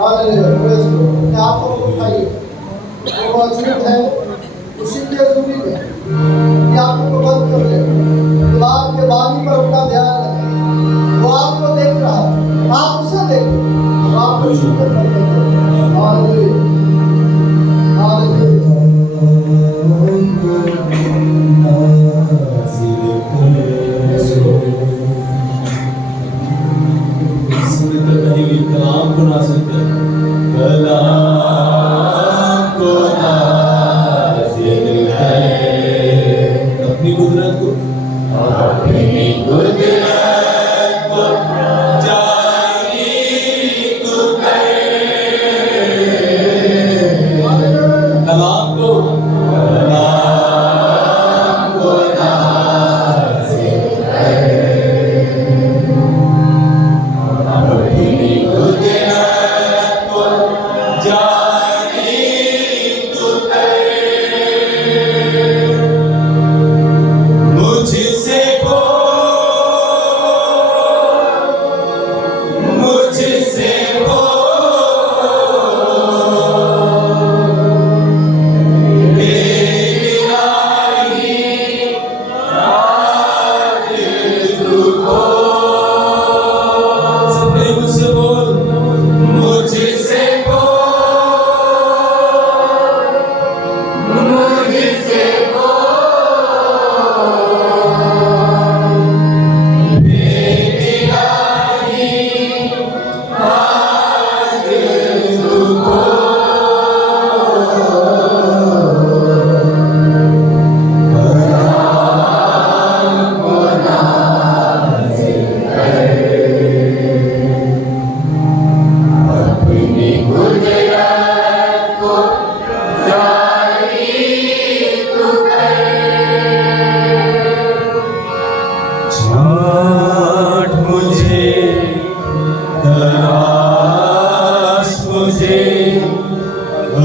ہاللیلویا، پریز God. اپنے ہاتھوں کو اٹھائیے، وہ موجود ہے اسی کے حضوری میں، اپنی آنکھوں کو بند کر لیں، دماغ کے بانی پر اپنا دھیان رکھیں، وہ آپ کو دیکھ رہا ہے، آپ اسے دیکھیں، آپ کو شکر کرتے ہیں۔ ہاللیلویا، ہاللیلویا۔ کلام کو نازل کر، کلام کو نازل کر، اپنی قدرت کو، اپنی قدرت کو جاری تو کر، کلام کو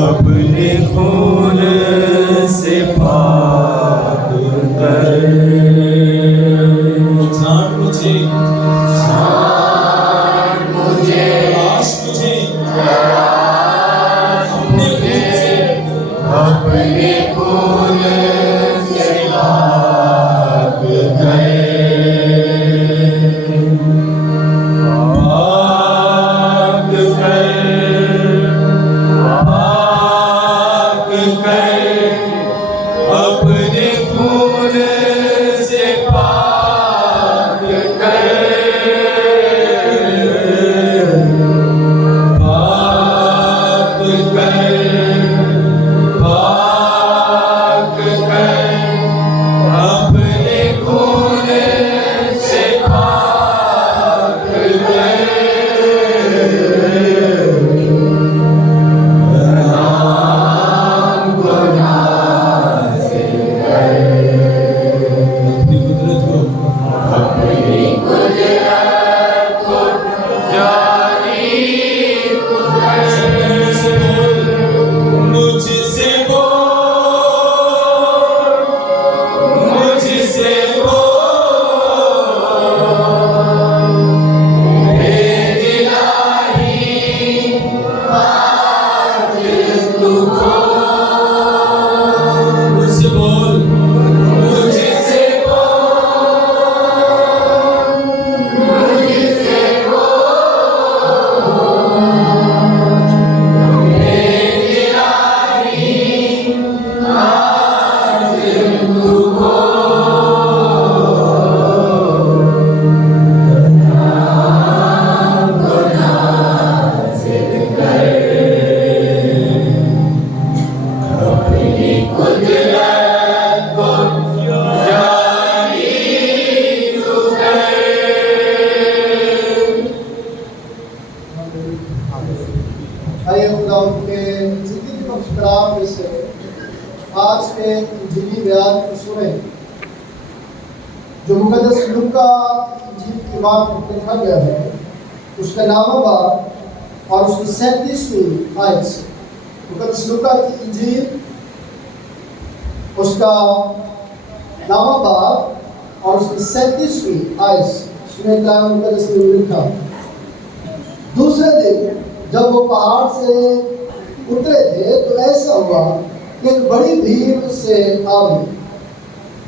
اپنے خون سے پاک کر، چھانٹ مجھے، تلاش مجھے، اپنے خون سے پاک کر، آئیے خدا ان کے زندگی بخش کلام میں سے آج کے انجیلی بیان کو سنیں جو مقدس لوکا انجیل کی بات میں لکھا گیا ہے، اس کا نامہ باب اور اس کی 37ویں آیت سے۔ مقدس لوکا کی انجیل، اس کا نامہ باب اور اس کی 37ویں آیت سے سنیں کلام مقدس میں لکھا۔ دوسرے دن جب وہ پہاڑ سے اترے تھے تو ایسا ہوا کہ ایک بڑی بھیڑ اس سے آ گئی،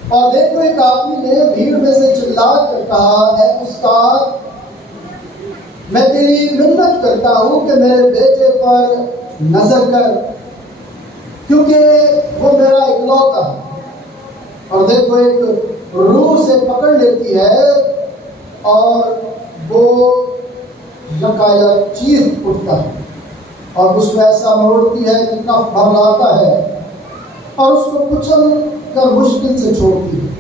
اور دیکھو ایک آدمی نے بھیڑ میں سے چلا کر کہا، اے استاد، میں تیری منت کرتا ہوں کہ میرے بیٹے پر نظر کر، کیونکہ وہ میرا اکلوتا ہے۔ اور دیکھو ایک روح سے پکڑ لیتی ہے اور وہ یکایک چیخ اٹھتا ہے اور اس کو ایسا موڑتی ہے کہ کف بھر لاتا ہے اور اس کو کچل کر مشکل سے چھوڑتی ہے۔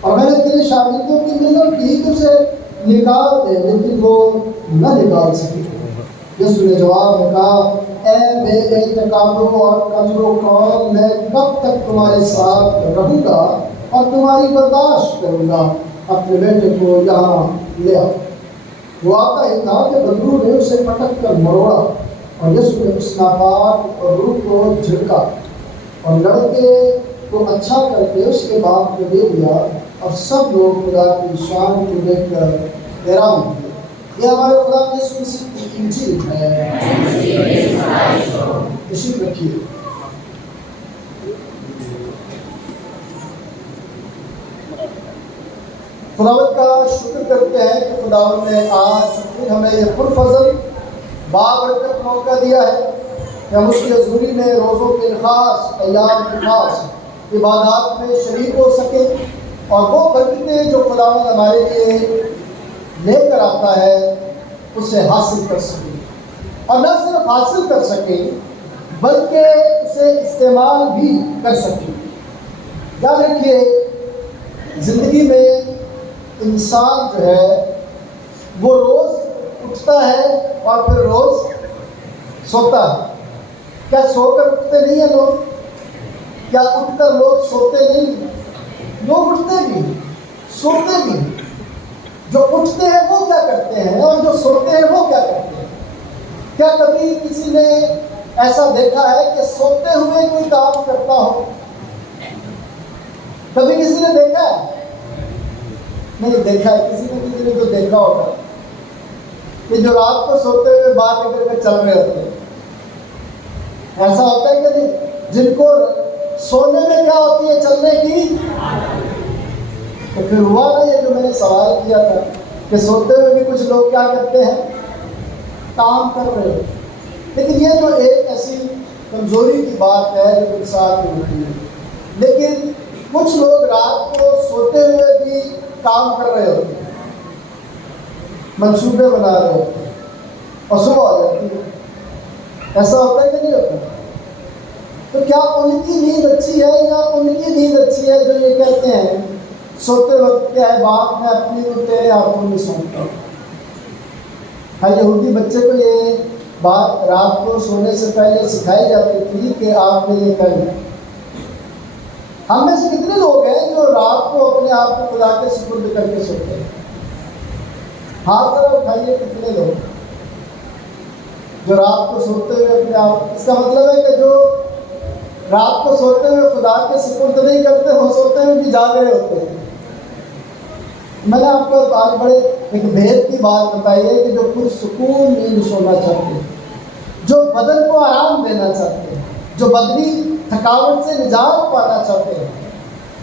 اور میں نے تیرے شاگردوں کی منت کی کہ اسے نکال دے، لیکن وہ نہ نکال سکے۔ یسوع نے جواب میں کہا، اے بے اعتقادوں اور کمزور قوم، میں کب تک تمہارے ساتھ رہوں گا اور تمہاری برداشت کروں گا؟ اپنے بیٹے کو یہاں لے آؤ۔ وہ آتا ہی تھا کہ بدرو نے اسے پٹک کر مروڑا، اور یسوع نے اس ناپاک اور روح کو جھڑکا اور لڑکے کو اچھا کر کے اس کے باپ کو دے دیا، اور سب لوگ خدا کی شان کو دیکھ کر حیران ہوئے۔ یہ ہمارے خدا یسوع مسیح کی انجیل ہے۔ تشریف رکھیے۔ خداوند کا شکر کرتے ہیں کہ خداوند نے آج پھر ہمیں یہ پرفضل بابرکت موقع دیا ہے کہ ہم اس کی حضوری میں روزوں کے خاص، ایام کے خاص عبادات میں شریک ہو سکیں، اور وہ برکتیں جو خداوند ہمارے لیے لے کر آتا ہے اسے حاصل کر سکیں، اور نہ صرف حاصل کر سکیں بلکہ اسے استعمال بھی کر سکیں۔ یاد رکھیے، زندگی میں انسان جو ہے وہ روز اٹھتا ہے اور پھر روز سوتا ہے۔ کیا سو کر اٹھتے نہیں ہیں لوگ؟ کیا اٹھ کر لوگ سوتے نہیں؟ لوگ اٹھتے بھی، سوتے بھی۔ جو اٹھتے ہیں وہ کیا کرتے ہیں اور جو سوتے ہیں وہ کیا کرتے ہیں؟ کیا کبھی کسی نے ایسا دیکھا ہے کہ سوتے ہوئے کوئی کام کرتا ہو؟ کبھی کسی نے دیکھا ہے؟ نہیں دیکھا ہے، کسی نے تو دیکھا ہوگا کہ جو رات کو سوتے ہوئے باہر نکل کر چل رہے ہوتے ہیں۔ ایسا ہوتا ہے کہ نہیں؟ جن کو سونے میں کیا ہوتی ہے؟ چلنے کی۔ تو پھر ہوا نا یہ جو میں نے سوال کیا تھا کہ سوتے ہوئے بھی کچھ لوگ کیا کرتے ہیں؟ کام کر رہے ہیں۔ لیکن یہ تو ایک ایسی کمزوری کی بات ہے جو انسان کی ہوتی ہے، لیکن کچھ لوگ رات کو سوتے ہوئے بھی کام کر رہے ہوتے ہیں، منصوبے بنا رہے ہوتے ہیں، اور صبح ہو جاتی ہے۔ ایسا ہوتا ہے کہ نہیں ہوتا؟ تو کیا ان کی نیند اچھی ہے یا ان کی نیند اچھی ہے جو یہ کہتے ہیں سوتے وقت کیا ہے باپ میں اپنی تو تیرے ہاتھوں میں سونپتا ہوں؟ ہاں، یہودی بچے کو یہ بات رات کو سونے سے پہلے سکھائی جاتی تھی کہ آپ نے یہ کرنا۔ ہم میں سے کتنے لوگ ہیں جو رات کو اپنے آپ کو خدا کے سپرد کر کے سوتے ہیں؟ ہاتھ ذرا اٹھائیے، کتنے لوگ جو رات کو سوتے ہوئے اپنے آپ، اس کا مطلب ہے کہ جو رات کو سوتے ہوئے خدا کے سپرد نہیں کرتے، وہ سوتے ہوئے بھی جاگ رہے ہوتے ہیں۔ میں نے آپ کو آج بڑے ایک بھید کی بات بتائی ہے کہ جو پرسکون نیند سونا چاہتے ہیں، جو بدن کو آرام دینا چاہتے ہیں، جو بدنی تھکاوٹ سے نجات پانا چاہتے ہیں،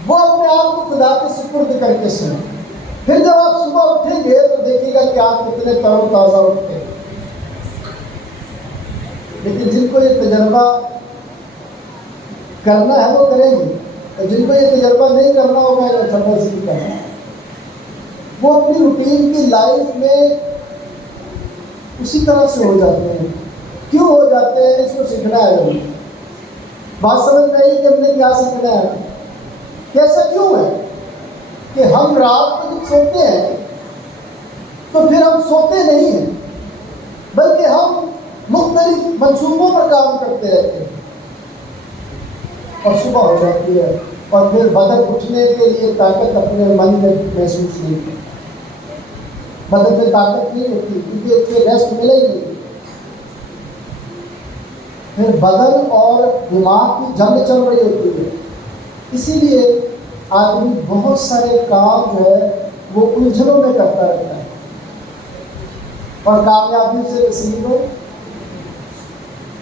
وہ اپنے آپ کو خدا کے سپرد کر کے سنیں۔ پھر جب آپ صبح اٹھیں گے تو دیکھیے گا کہ آپ کتنے تر و تازہ اٹھتے ہیں۔ لیکن جن کو یہ تجربہ کرنا ہے وہ کریں گے، اور جن کو یہ تجربہ نہیں کرنا ہوگا یا چھپا سی کرنا، وہ اپنی روٹین کی لائف میں اسی طرح سے ہو جاتے ہیں۔ کیوں ہو جاتے ہیں؟ اس کو سیکھنا ہے۔ بات سمجھ میں آئی کہ ہم نے کیا سیکھنا ہے؟ کیسا کیوں ہے کہ ہم رات کو جب سوتے ہیں تو پھر ہم سوتے نہیں ہیں، بلکہ ہم مختلف منصوبوں پر کام کرتے رہتے ہیں، اور صبح ہو جاتی ہے اور پھر بدن اٹھنے کے لیے طاقت اپنے من میں محسوس نہیں ہوتی، بدن میں طاقت نہیں ہوتی کیونکہ اسے ریسٹ ملے ہی نہیں۔ پھر بدن اور دماغ کی جنگ چل رہی ہوتی ہے، اسی لیے آدمی بہت سارے کام جو ہے وہ الجھنوں میں کرتا رہتا ہے، اور کامیابی سے نصیب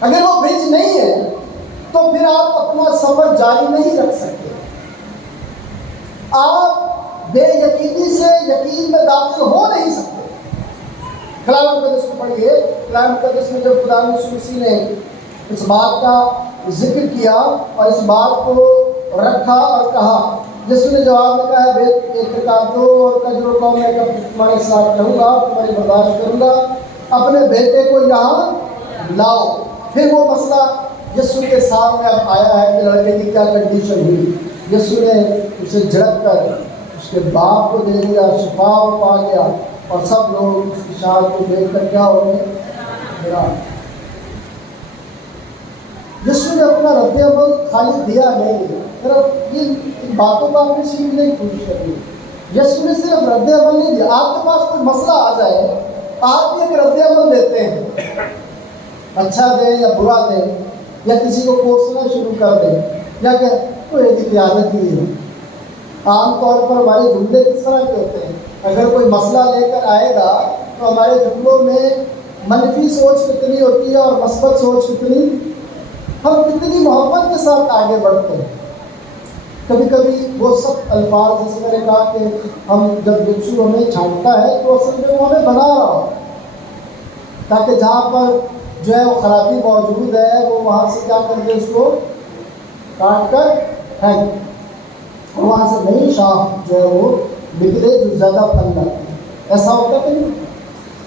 اگر وہ برج نہیں ہے تو پھر آپ اپنا سفر جاری نہیں رکھ سکتے. آپ بے یقینی سے یقین میں داخل ہو نہیں سکتے. کلام مقدس کو پڑھیے. کلام مقدس میں جب خدا یسوع مسیح نے اس بات کا ذکر کیا اور اس بات کو رکھا اور کہا، یسوع نے جواب میں کہا، اعتقاد دو اور قدر کو میں تمہارے ساتھ رہوں گا، تمہاری برداشت کروں گا، اپنے بیٹے کو یہاں لاؤ. پھر وہ مسئلہ یسوع کے سامنے اب آیا ہے کہ لڑکے کی کیا کنڈیشن ہوئی. یسوع نے اسے جھڑک کر اس کے باپ کو دے دیا، شفا پا گیا، اور سب لوگ اس کی شان کو دیکھ کر کیا ہو گئے؟ حیران. یسوع نے اپنا رد عمل خالی دیا نہیں. یہ باتوں کو آپ نے سیکھنے کی کوشش کری. یسوع نے صرف رد عمل نہیں دیا. آپ کے پاس کوئی مسئلہ آ جائے، آپ بھی ایک رد عمل دیتے ہیں، اچھا دیں یا برا دیں، یا کسی کو کوسنا شروع کر دیں، یا کہ تو ایک عادت ہی ہے. عام طور پر ہمارے جملے کس طرح کے ہوتے ہیں؟ اگر کوئی مسئلہ لے کر آئے گا تو ہمارے جملوں میں منفی سوچ کتنی ہوتی ہے اور مثبت سوچ کتنی. ہم کتنی محبت کے ساتھ آگے بڑھتے ہیں. کبھی کبھی وہ سب الفاظ جیسے میں نے کہا کہ ہم جب یسوع ہمیں چھانٹتا ہے تو اصل میں وہ ہمیں بنا رہا ہو، تاکہ جہاں پر جو ہے وہ خرابی موجود ہے وہ وہاں سے کیا کر دے، اس کو کاٹ کر پھینک، اور وہاں سے نئی شاخ جو ہے وہ نکلے جو زیادہ پھل لاتی ہے. ایسا ہوتا کہ نہیں؟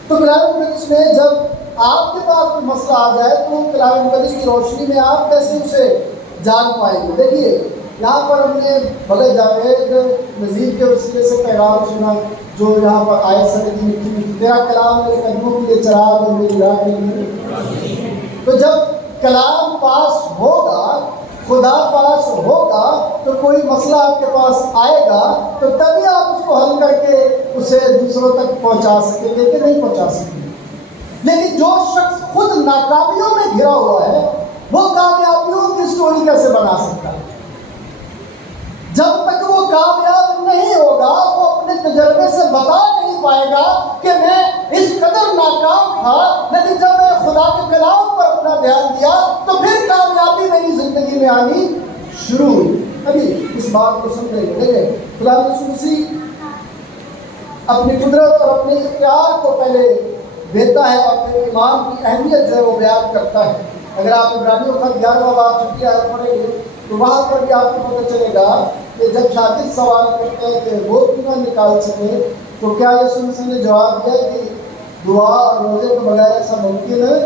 تو کلام مقدس میں جب آپ کے پاس کوئی مسئلہ آ جائے تو کلام مقدس کی روشنی میں آپ کیسے اسے جان پائیں گے. دیکھیے یہاں پر ہم نے بھگت جاوید نذیر کے وسیلے سے پیغام سنا جو یہاں پر آئے سردی مٹی میں، تیرا کلام میرے قدموں کے لیے چراغ اور میری راہ کے لیے. تو جب کلام پاس ہوگا، خدا پاس ہوگا، تو کوئی مسئلہ آپ کے پاس آئے گا تو تبھی آپ اس کو حل کر کے اسے دوسروں تک پہنچا سکیں گے کہ نہیں پہنچا سکیں گے. لیکن جو شخص خود ناکامیوں میں گھرا ہوا ہے وہ کامیابیوں کی سٹوری کیسے بنا سکتا ہے؟ جب تک وہ کامیاب نہیں ہوگا وہ اپنے تجربے سے بتا نہیں پائے گا کہ میں اس قدر ناکام تھا، لیکن جب میں خدا کے کلام پر اپنا دھیان دیا تو پھر کامیابی میری زندگی میں آنی شروع ہوئی. ابھی اس بات کو سمجھیں گے. دیکھیں خدا یسوع مسیح اپنی قدرت اور اپنے اختیار کو پہلے دیتا ہے اور پھر ایمان کی اہمیت جو ہے وہ بیان کرتا ہے. اگر آپ عبرانیوں کا 11واں باب 6 آیت پڑھیں گے تو وہاں پر بھی آپ کو پتہ چلے گا کہ جب شاگرد سوال کرتے ہیں کہ وہ کیوں نہ نکال سکے تو کیا یسوع مسیح نے جواب دیا کہ دعا اور روزے کے بغیر ایسا ممکن ہے.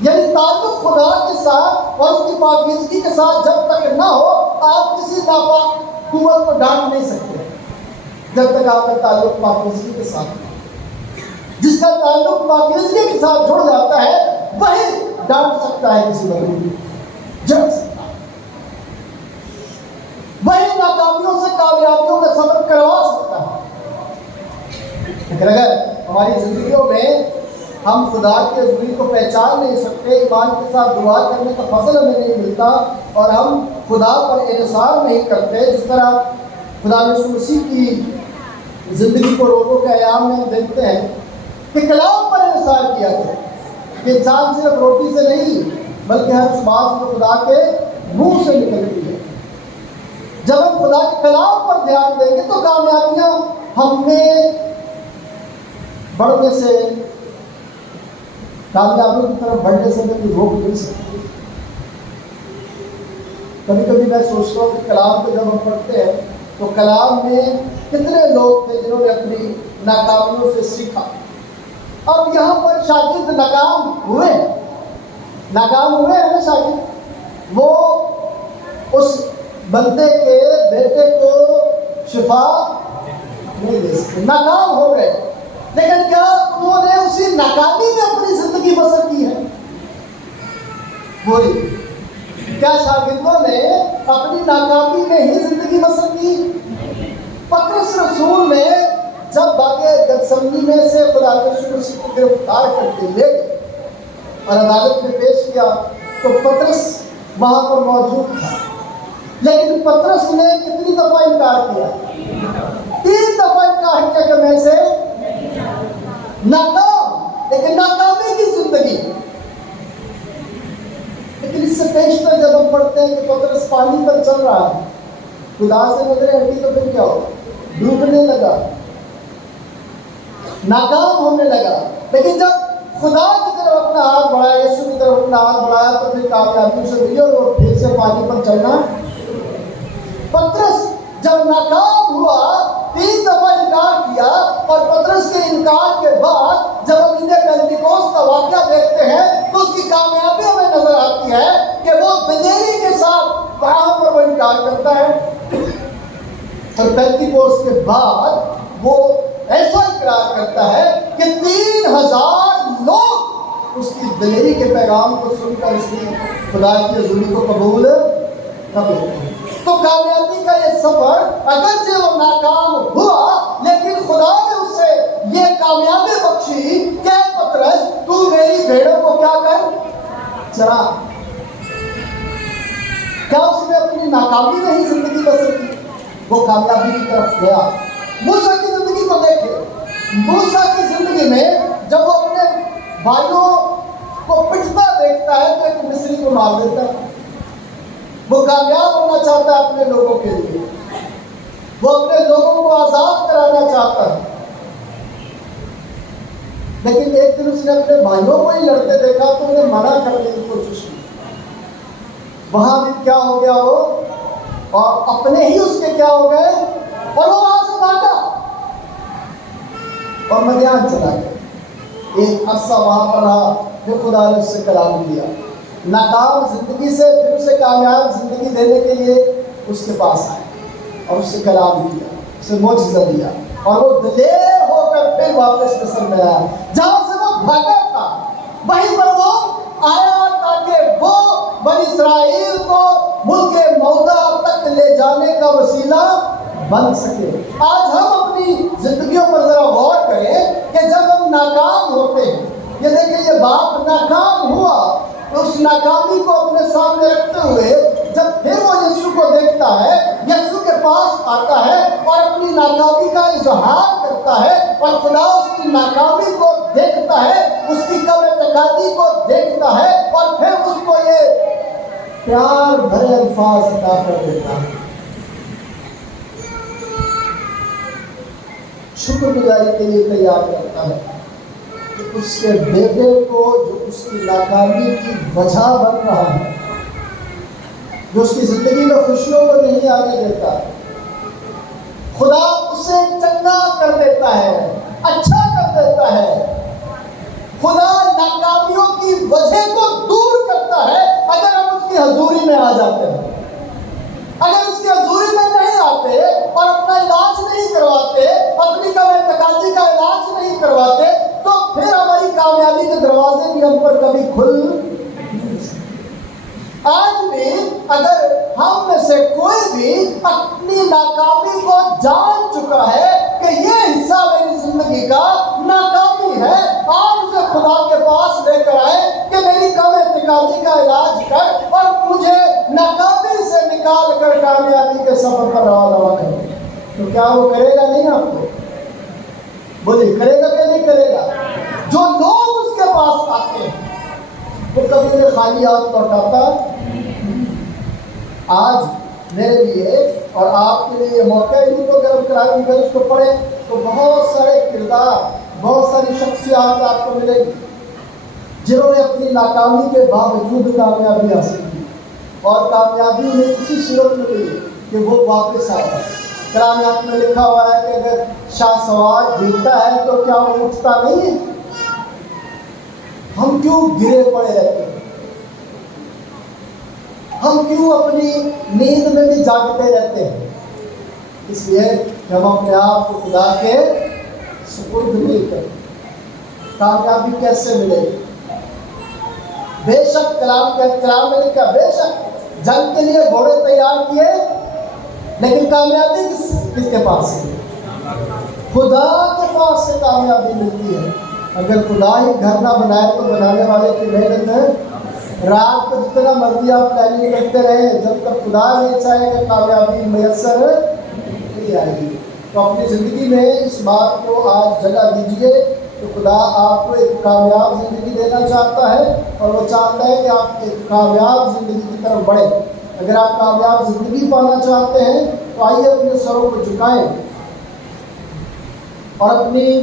یعنی تعلق خدا کے ساتھ اور اس کی پاکیزگی کے ساتھ جب تک نہ ہو آپ کسی ناپاک قوت کو ڈانٹ نہیں سکتے جب تک آپ کا تعلق پاکیزگی کے ساتھ. جس کا تعلق پاکیزگی کے ساتھ جڑ جاتا ہے وہی ڈانٹ سکتا ہے کسی مخلوق کو، جڑ سکتا ہے، وہی ناکامیوں سے کامیابیوں کا سفر کروا سکتا ہے. لیکن اگر ہماری زندگیوں میں ہم خدا کی حضوری کو پہچان نہیں سکتے، ایمان کے ساتھ دعا کرنے کا فضل ہمیں نہیں ملتا اور ہم خدا پر انحصار نہیں کرتے، جس طرح خدا یسوع مسیح کی زندگی کو روزوں کے ایام میں ہم دیکھتے ہیں کہ کلام پر انحصار کیا گیا کہ انسان صرف روٹی سے نہیں بلکہ ہر اس بات جو خدا کے منہ سے نکلتی ہے. جب ہم خدا کے کلام پر دھیان دیں گے تو کامیابیاں ہم میں بڑھنے سے، کامیابی کی طرف بڑھنے سے بھی روک نہیں سکتی. کبھی کبھی میں سوچتا ہوں کہ کلام کو جب ہم پڑھتے ہیں تو کلام میں کتنے لوگ تھے جنہوں نے اپنی ناکامیوں سے سیکھا. اب یہاں پر شاگرد ناکام ہوئے ہیں نا شاگرد. وہ اس بندے کے بیٹے کو شفا نہیں دے سکتے، ناکام ہو گئے. لیکن کیا انہوں نے اسی ناکامی میں اپنی زندگی بسر کی ہے؟ وہی کیا شاگردوں نے اپنی ناکامی میں ہی زندگی بسر کی؟ پطرس رسول نے جب باغ گتسمنی میں سے خدا یسوع مسیح کو گرفتار کر کے لے گئے اور عدالت میں پیش کیا تو پطرس وہاں پر موجود تھا. لیکن پطرس نے کتنی دفعہ انکار کیا؟ 3 دفعہ انکار کیا کہ میں سے ناکام. لیکن ناکامی کی زندگی ہیں کہ پترس پانی پر چل رہا ہے، خدا سے نظریں ہٹی تو پھر کیا ہوگا؟ ڈوبنے لگا، ناکام ہونے لگا۔ لیکن جب خدا کی طرف اپنا ہاتھ بڑھایا، یسوع کی طرف اپنا ہاتھ بڑھایا تو پھر کامیابی سے ملی اور وہ پھر سے پانی پر چلنا۔ پترس جب ناکام ہوا، 3 دفعہ انکار کیا، اور پترس کے انکار کے بعد جب ہم پینتیکوست کا واقعہ دیکھتے ہیں تو اس کی کامیابی ہمیں نظر آتی ہے کہ وہ دلیری کے ساتھ وہاں پر وہ انکار کرتا ہے، اور پینتیکوست کے بعد وہ ایسا اقرار کرتا ہے کہ 3000 لوگ اس کی دلیری کے پیغام کو سن کر اس نے خدا کی حضوری کو قبول کر لیا۔ تو کامیابی کا یہ سفر اگرچہ وہ ناکام ہوا، لیکن خدا نے اسے یہ کامیابی بخشی کہ پترس تو میری بھیڑوں کو کیا کر، چرا۔ کیا اس نے اپنی ناکامی میں ہی زندگی بسر کی؟ وہ کامیابی کی طرف گیا۔ موسیٰ کی زندگی کو دیکھیں، موسیٰ کی زندگی میں جب وہ اپنے بھائیوں کو پٹتا دیکھتا ہے تو ایک مصری کو مار دیتا ہے۔ وہ کامیاب ہونا چاہتا ہے اپنے لوگوں کے لیے، وہ اپنے لوگوں کو آزاد کرانا چاہتا ہے، لیکن ایک دن اس نے اپنے بھائیوں کو ہی لڑتے دیکھا تو انہیں منع کرنے کی کوشش کی۔ وہاں بھی کیا ہو گیا وہ، اور اپنے ہی اس کے کیا ہو گئے، اور وہ وہاں سے بھاگا اور مدیان چلا گیا۔ ایک عرصہ وہاں پر رہا، پھر خدا نے اس سے کلام کیا، ناکام زندگی سے پھر اسے کامیاب زندگی دینے کے لیے اس کے پاس آئے اور اس سے کلام کیا، اسے معجزہ دیا، اور وہ دلیر ہو کر پھر واپس مصر میں آیا۔ جہاں سے وہ بھاگا تھا وہیں پر وہ آیا تاکہ وہ بنی اسرائیل کو ملک موعودہ تک لے جانے کا وسیلہ بن سکے۔ آج ہم اپنی زندگیوں پر ذرا غور کریں کہ جب ہم ناکام ہوتے ہیں، یہ دیکھیں یہ باپ ناکام ہوا، اس ناکامی کو اپنے سامنے رکھتے ہوئے جب پھر وہ یسوع کو دیکھتا ہے، یسوع کے پاس آتا ہے اور اپنی ناکامی کا اظہار کرتا ہے، اور خدا اس کی ناکامی کو دیکھتا ہے، اس کی کم اعتقادی کو دیکھتا ہے، اور پھر اس کو یہ پیار بھرے الفاظ عطا کر دیتا ہے۔ شکر گزاری کے لیے تیار کرتا ہے کہ اس کے بیٹے کو جو اس کی ناکامی کی وجہ بن رہا ہے، جو اس کی زندگی میں خوشیوں کو نہیں آنے دیتا، خدا اسے چنگا کر دیتا ہے، اچھا کر دیتا ہے۔ خدا ناکامیوں کی وجہ کو دور کرتا ہے اگر ہم اس کی حضوری میں آ جاتے ہیں۔ اگر اس کی حضوری میں نہیں آتے اور اپنا علاج نہیں کرواتے، اپنی کم اعتقادی کا علاج نہیں کرواتے، تو پھر ہماری کامیابی کے دروازے بھی ہم پر کبھی کھل نہیں سکتے۔ آج بھی اگر ہم میں سے کوئی بھی اپنی ناکامی کو جان چکا ہے کہ یہ حصہ میری زندگی کا ناکامی ہے، آج اسے خدا کے پاس لے کر آئے کہ میری کم اعتقادی کا علاج کر اور مجھے ناکامی سے نکال کر کامیابی کے سفر پر روانہ کر، تو کیا وہ کرے گا نہیں؟ آپ کو بولیے کرے گا کہ نہیں کرے گا؟ جو لوگ اس کے پاس آتے ہیں وہ کبھی انہیں خالی ہاتھ لوٹاتا۔ آج میرے لیے اور آپ کے لیے یہ موقع ہے، ان کو اگر ہم قرآن میں اس کو پڑھیں تو بہت سارے کردار، بہت ساری شخصیات آپ کو ملے گی جنہوں نے اپنی ناکامی کے باوجود کامیابی حاصل کی، اور کامیابی انہیں اسی صورت میں ملی کہ وہ واپس آیا۔ قرآن میں لکھا ہوا ہے کہ اگر شاہ سوار گرتا ہے تو کیا وہ اٹھتا نہیں ہے؟ ہم کیوں گرے پڑے رہتے ہیں؟ ہم کیوں اپنی نیند میں بھی جاگتے رہتے ہیں؟ اس لیے کہ ہم اپنے آپ کو خدا کے سپرد نہیں کرتے۔ کامیابی کیسے ملے گی؟ بے شک کلام میں لکھا، بے شک جنگ کے لیے گھوڑے تیار کیے، لیکن کامیابی کس کے پاس سے؟ خدا کے پاس سے کامیابی ملتی ہے۔ اگر خدا ہی گھر نہ بنائے تو بنانے والے کی محنت ہے۔ رات کو جتنا مرضی آپ پلاننگ کرتے رہیں، جب تک خدا نہیں چاہے کہ کامیابی میسر نہیں آئے گی۔ تو اپنی زندگی میں اس بات کو آج جگہ دیجیے کہ خدا آپ کو ایک کامیاب زندگی دینا چاہتا ہے، اور وہ چاہتا ہے کہ آپ ایک کامیاب زندگی کی طرف بڑھیں۔ اگر آپ کامیاب زندگی پانا چاہتے ہیں تو آئیے اپنے سروں کو جھکائیں اور اپنی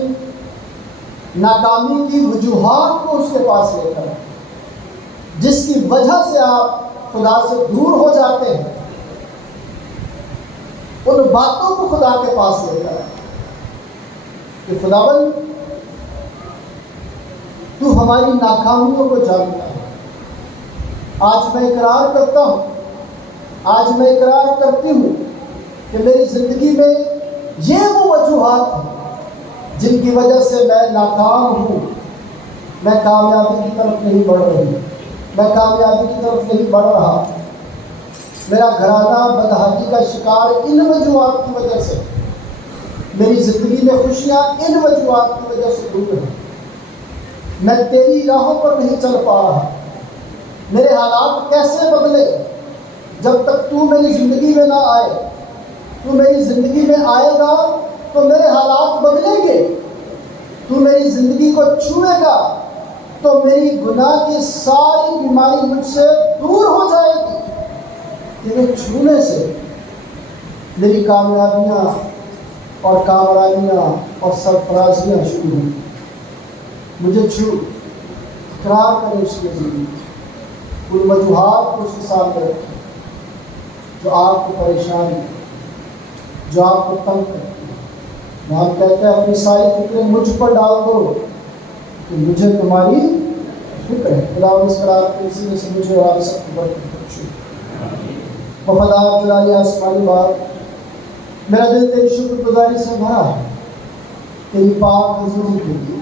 ناکامی کی وجوہات کو اس کے پاس لے کر آئیں، جس کی وجہ سے آپ خدا سے دور ہو جاتے ہیں، ان باتوں کو خدا کے پاس لے کر آئیں کہ خداوند تو ہماری ناکامیوں کو جانتا ہے۔ آج میں اقرار کرتا ہوں، آج میں اقرار کرتی ہوں کہ میری زندگی میں یہ وہ وجوہات ہیں جن کی وجہ سے میں ناکام ہوں، میں کامیابی کی طرف نہیں بڑھ رہی، میں کامیابی کی طرف نہیں بڑھ رہا، میرا گھرانہ بدحالی کا شکار ان وجوہات کی وجہ سے، میری زندگی میں خوشیاں ان وجوہات کی وجہ سے دور ہیں، میں تیری راہوں پر نہیں چل پا رہا۔ میرے حالات کیسے بدلے جب تک تو میری زندگی میں نہ آئے؟ تو میری زندگی میں آئے گا تو میرے حالات بدلیں گے، تو میری زندگی کو چھوئے گا تو میری گناہ کی ساری بیماری مجھ سے دور ہو جائے گی۔ تیرے چھونے سے میری کامیابیاں اور کامرانیاں اور سرفرازیاں شروع ہوئی۔ مجھے چھو، اقرار کریں اس کی زندگی، ان وجوہات کو اس کے سامنے رکھیں جو آپ کو پریشان ہے، جو آپ کو تنگ کرتی ہے۔ ہم کہتے ہیں اپنی ساری فکریں مجھ پر ڈال دو کہ مجھے تمہاری فکر ہے۔ خدا اس قرار کے اسی سے مجھے اور آپ سب کو برکت بخشے۔ وفادار جلالی آسمانی بات، میرا دل تیری شکر گزاری سے بھرا ہے تیری پاک حضور کے لیے۔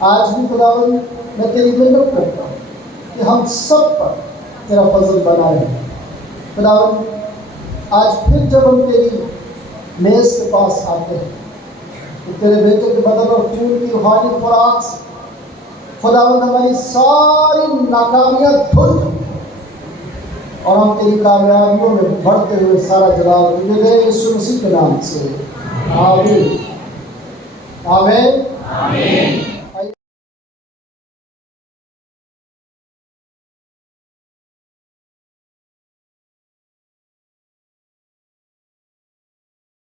آج بھی خداوند میں تیری منت کرتا ہوں کہ ہم سب پر تیرا فضل بنائے۔ خداوند آج پھر جب ہم تیری میز کے پاس آتے ہیں تو تیرے بیٹے کے بدن اور خون کی روحانی خوراک سے خداوند ہماری ساری ناکامیاں دھل اور ہم تیری کامیابیوں میں بڑھتے ہوئے سارا جلال تجھے دے، یسوع مسیح کے نام سے آمین۔ آمین۔